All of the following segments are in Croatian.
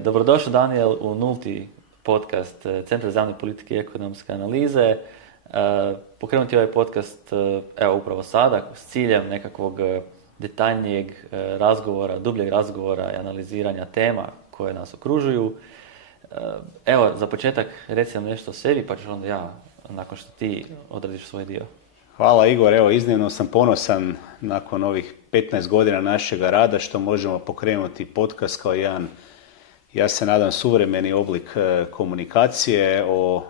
Dobrodošao Daniel u nulti podcast Centra za javne politike i ekonomske analize. Pokrenuti ovaj podcast evo upravo sada s ciljem nekakvog detaljnijeg razgovora, dubljeg razgovora i analiziranja tema koje nas okružuju. Evo, za početak reci nam nešto o sebi, pa ću onda ja, nakon što ti odradiš svoj dio. Hvala Igor, evo iznimno sam ponosan nakon ovih 15 godina našega rada što možemo pokrenuti podcast kao jedan, ja se nadam, suvremeni oblik komunikacije o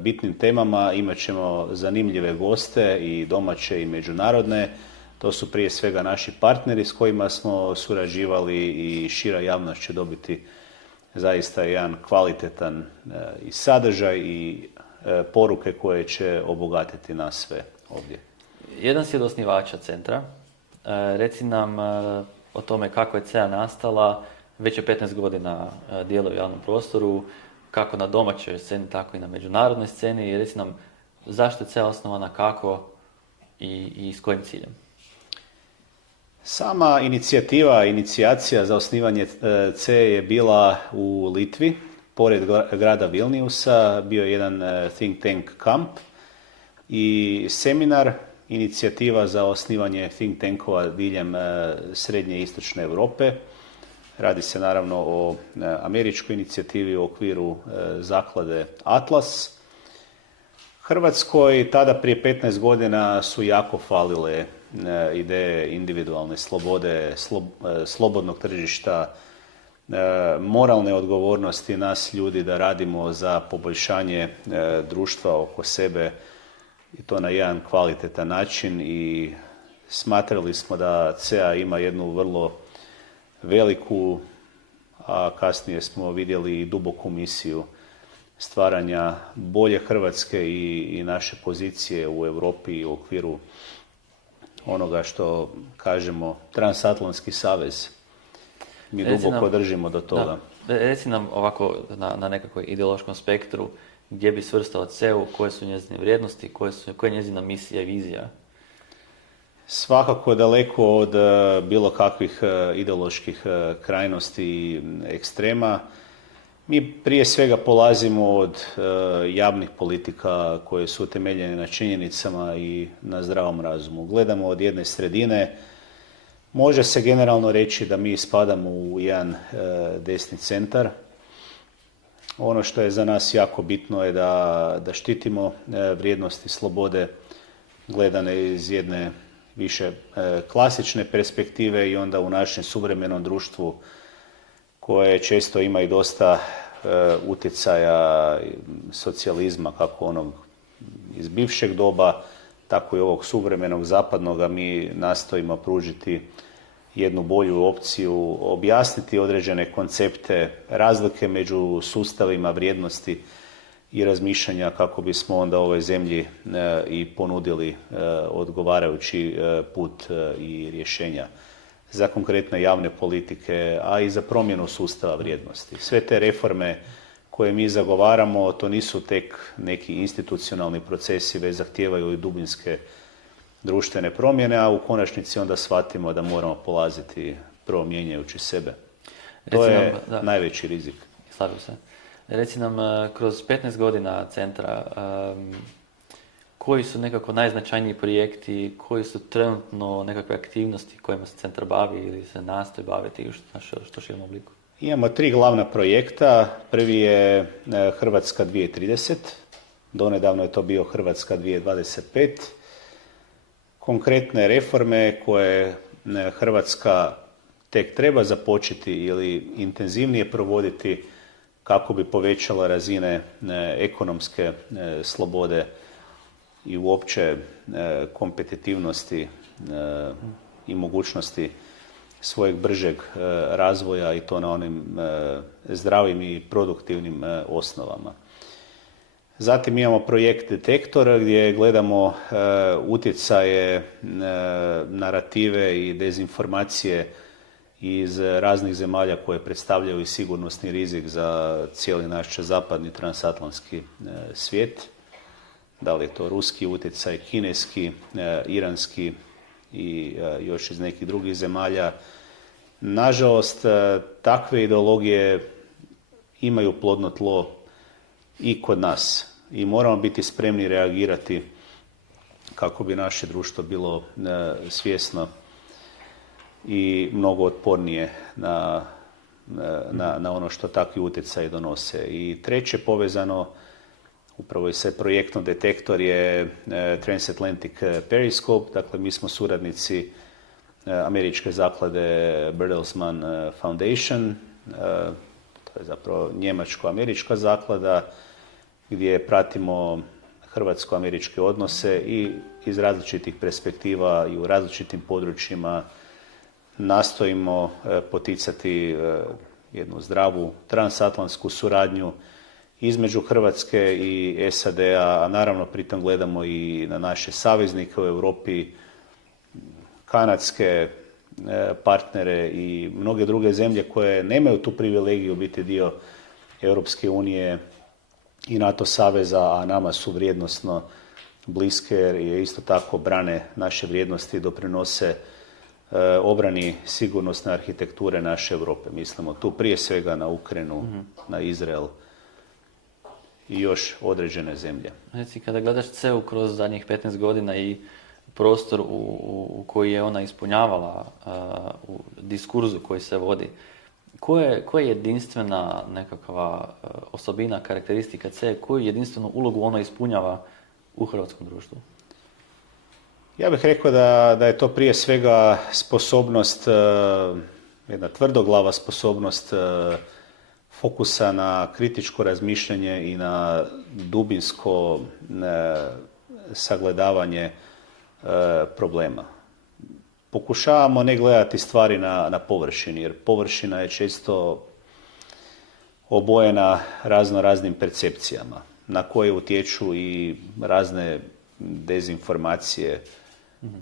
bitnim temama. Imat ćemo zanimljive goste i domaće i međunarodne. To su prije svega naši partneri s kojima smo surađivali i šira javnost će dobiti zaista jedan kvalitetan i sadržaj i poruke koje će obogatiti nas sve ovdje. Jedan si od osnivača centra. Reci nam o tome kako je CEA nastala. Već je 15 godina djeluje u javnom prostoru, kako na domaćoj sceni, tako i na međunarodnoj sceni. I reci nam zašto je CEA osnovana, kako i s kojim ciljem. Sama inicijacija za osnivanje CEA je bila u Litvi, pored grada Vilniusa, bio je jedan think tank kamp i seminar, inicijativa za osnivanje think tankova diljem srednje i istočne Europe. Radi se naravno o američkoj inicijativi u okviru zaklade Atlas. Hrvatskoj tada prije 15 godina su jako falile ideje individualne slobode, slobodnog tržišta, moralne odgovornosti nas ljudi da radimo za poboljšanje društva oko sebe i to na jedan kvalitetan način i smatrali smo da CEA ima jednu vrlo veliku, a kasnije smo vidjeli i duboku misiju stvaranja bolje Hrvatske i naše pozicije u Europi i u okviru onoga što kažemo transatlantski savez. Mi duboko držimo do toga. Da, reci nam ovako na nekakvom ideološkom spektru gdje bi svrstao CEA, koje su njezine vrijednosti, koja je njezina misija i vizija? Svakako daleko od bilo kakvih ideoloških krajnosti i ekstrema. Mi prije svega polazimo od javnih politika koje su utemeljene na činjenicama i na zdravom razumu. Gledamo od jedne sredine. Može se generalno reći da mi spadamo u jedan desni centar. Ono što je za nas jako bitno je da štitimo vrijednosti slobode gledane iz jedne više klasične perspektive i onda u našem suvremenom društvu koje često ima i dosta utjecaja socijalizma, kako onog iz bivšeg doba, tako i ovog suvremenog zapadnoga. Mi nastojimo pružiti jednu bolju opciju, objasniti određene koncepte, razlike među sustavima vrijednosti i razmišljanja kako bismo onda ovoj zemlji i ponudili odgovarajući put i rješenja za konkretne javne politike, a i za promjenu sustava vrijednosti. Sve te reforme koje mi zagovaramo, to nisu tek neki institucionalni procesi, već zahtijevaju i dubinske društvene promjene, a u konačnici onda shvatimo da moramo polaziti prvo mijenjajući sebe. To je najveći rizik. Slažem se. Reci nam, kroz 15 godina centra, koji su nekako najznačajniji projekti, koji su trenutno nekakve aktivnosti kojima se centar bavi ili se nastoji baviti u što širem obliku? Imamo 3 glavna projekta. Prvi je Hrvatska 2030. Donedavno je to bio Hrvatska 2025. Konkretne reforme koje Hrvatska tek treba započeti ili intenzivnije provoditi kako bi povećala razine ekonomske slobode i uopće kompetitivnosti i mogućnosti svojeg bržeg razvoja i to na onim zdravim i produktivnim osnovama. Zatim imamo projekt Detektor gdje gledamo utjecaje, narative i dezinformacije iz raznih zemalja koje predstavljaju i sigurnosni rizik za cijeli naš zapadni transatlantski svijet. Da li je to ruski utjecaj, kineski, iranski i još iz nekih drugih zemalja. Nažalost, takve ideologije imaju plodno tlo i kod nas. I moramo biti spremni reagirati kako bi naše društvo bilo svjesno i mnogo otpornije na ono što takvi utjecaji donose. I treće, povezano upravo i sa projektom Detektor, je Transatlantic Periscope. Dakle, mi smo suradnici američke zaklade Bertelsmann Foundation. To je zapravo njemačko-američka zaklada gdje pratimo hrvatsko-američke odnose i iz različitih perspektiva i u različitim područjima nastojimo poticati jednu zdravu transatlantsku suradnju između Hrvatske i SAD-a, a naravno pritom gledamo i na naše saveznike u Europi, kanadske partnere i mnoge druge zemlje koje nemaju tu privilegiju biti dio Europske unije i NATO saveza, a nama su vrijednosno bliske jer je isto tako brane naše vrijednosti i doprinose obrani sigurnosne arhitekture naše Europe. Mislimo tu prije svega na Ukrajinu, na Izrael i još određene zemlje. Reci, kada gledaš CEU kroz zadnjih 15 godina i prostor u koji je ona ispunjavala, u diskurzu koji se vodi, koja je jedinstvena nekakva osobina, karakteristika CEU, koju jedinstvenu ulogu ono ispunjava u hrvatskom društvu? Ja bih rekao da je to prije svega sposobnost, jedna tvrdoglava sposobnost fokusa na kritičko razmišljanje i na dubinsko sagledavanje problema. Pokušavamo ne gledati stvari na površini, jer površina je često obojena raznim percepcijama na koje utječu i razne dezinformacije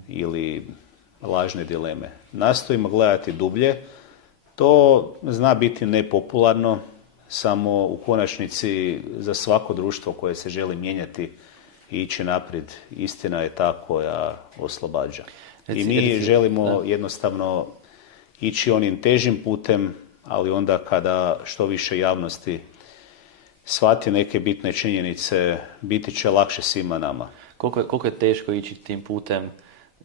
ili lažne dileme. Nastojimo gledati dublje. To zna biti nepopularno, samo u konačnici za svako društvo koje se želi mijenjati i ići naprijed, istina je ta koja oslobađa. I mi želimo jednostavno ići onim težim putem, ali onda kada što više javnosti shvati neke bitne činjenice, biti će lakše svima nama. Koliko je teško ići tim putem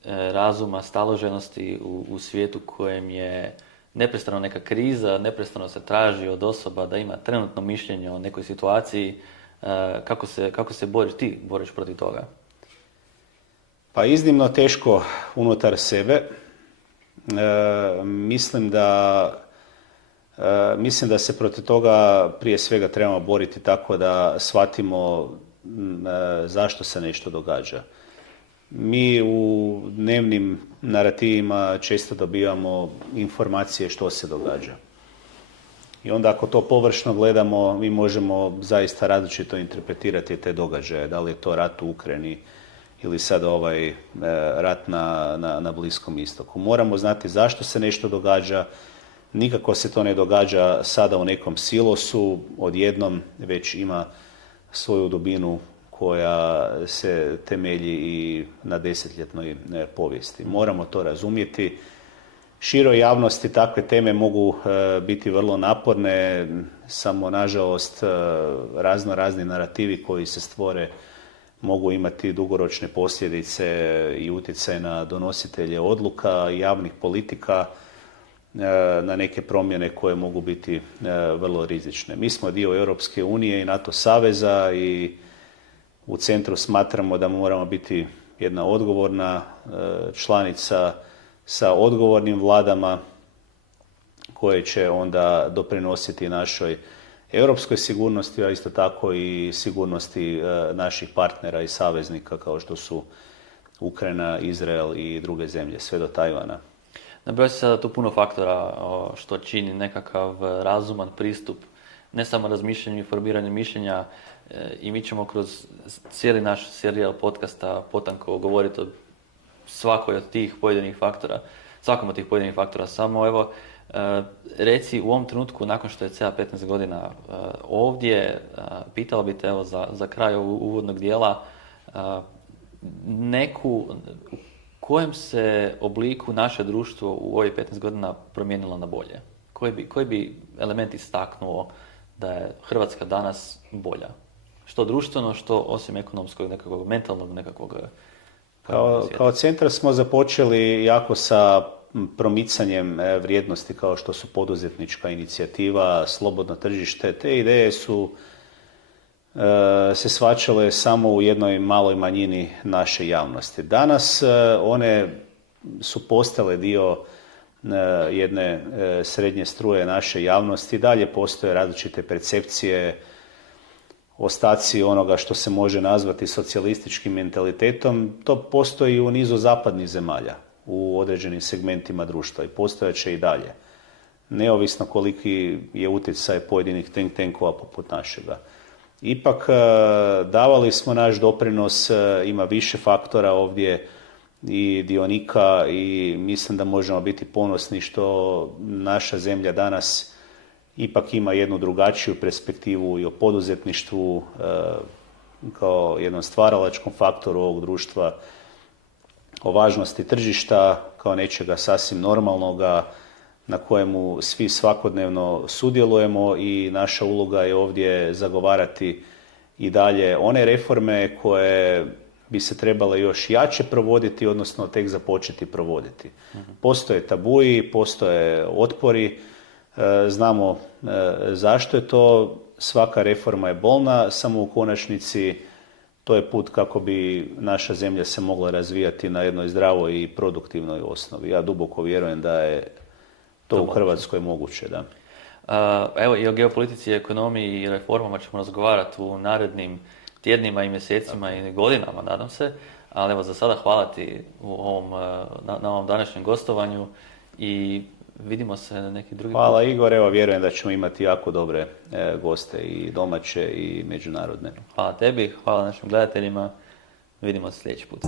razuma, staloženosti u svijetu kojem je neprestano neka kriza, neprestano se traži od osoba da ima trenutno mišljenje o nekoj situaciji. Kako se boriš protiv toga? Pa iznimno teško unutar sebe. Mislim da se protiv toga prije svega trebamo boriti tako da shvatimo zašto se nešto događa. Mi u dnevnim narativima često dobivamo informacije što se događa. I onda ako to površno gledamo, mi možemo zaista različito interpretirati te događaje. Da li je to rat u Ukrajini ili sad ovaj rat na Bliskom istoku. Moramo znati zašto se nešto događa. Nikako se to ne događa sada u nekom silosu, odjednom već ima svoju dubinu koja se temelji i na desetljetnoj povijesti. Moramo to razumjeti. Široj javnosti takve teme mogu biti vrlo naporne, samo nažalost razni narativi koji se stvore mogu imati dugoročne posljedice i utjecaj na donositelje odluka i javnih politika, na neke promjene koje mogu biti vrlo rizične. Mi smo dio Europske unije i NATO saveza i u centru smatramo da moramo biti jedna odgovorna članica sa odgovornim vladama koje će onda doprinositi našoj europskoj sigurnosti, a isto tako i sigurnosti naših partnera i saveznika kao što su Ukrajina, Izrael i druge zemlje, sve do Tajvana. Nabrojao si sada tu puno faktora što čini nekakav razuman pristup, ne samo razmišljanju i formiranju mišljenja, i mi ćemo kroz cijeli naš serijal podcasta potanko govoriti o svakom od tih pojedinih faktora. Samo evo, reci u ovom trenutku, nakon što je CEA 15 godina ovdje, pitala bi te evo za kraj ovog uvodnog dijela, u kojem se obliku naše društvo u ovih 15 godina promijenilo na bolje? Koji bi element istaknuo da je Hrvatska danas bolja? Što društveno, što osim ekonomskog, nekakvog mentalnog, nekakvog... Kao centar smo započeli jako sa promicanjem vrijednosti kao što su poduzetnička inicijativa, slobodno tržište. Te ideje su se shvaćale samo u jednoj maloj manjini naše javnosti. Danas one su postale dio jedne srednje struje naše javnosti. Dalje postoje različite percepcije, ostaci onoga što se može nazvati socijalističkim mentalitetom. To postoji u nizu zapadnih zemalja u određenim segmentima društva i postojaće i dalje. Neovisno koliki je utjecaj pojedinih think tankova poput našega. Ipak davali smo naš doprinos, ima više faktora ovdje i dionika i mislim da možemo biti ponosni što naša zemlja danas ipak ima jednu drugačiju perspektivu i o poduzetništvu kao jednom stvaralačkom faktoru ovog društva, o važnosti tržišta kao nečega sasvim normalnoga na kojemu svi svakodnevno sudjelujemo i naša uloga je ovdje zagovarati i dalje one reforme koje bi se trebale još jače provoditi, odnosno tek započeti provoditi. Postoje tabuji, postoje otpori, znamo zašto je to, svaka reforma je bolna, samo u konačnici to je put kako bi naša zemlja se mogla razvijati na jednoj zdravoj i produktivnoj osnovi. Ja duboko vjerujem da je to u Hrvatskoj moguće, da. Evo i o geopolitici, ekonomiji i reformama ćemo razgovarati u narednim tjednima i mjesecima i godinama, nadam se. Ali evo za sada hvala ti na ovom današnjem gostovanju i vidimo se na neki drugi Hvala put. Igor, evo vjerujem da ćemo imati jako dobre goste i domaće i međunarodne. Hvala tebi, hvala našim gledateljima. Vidimo se sljedeći put.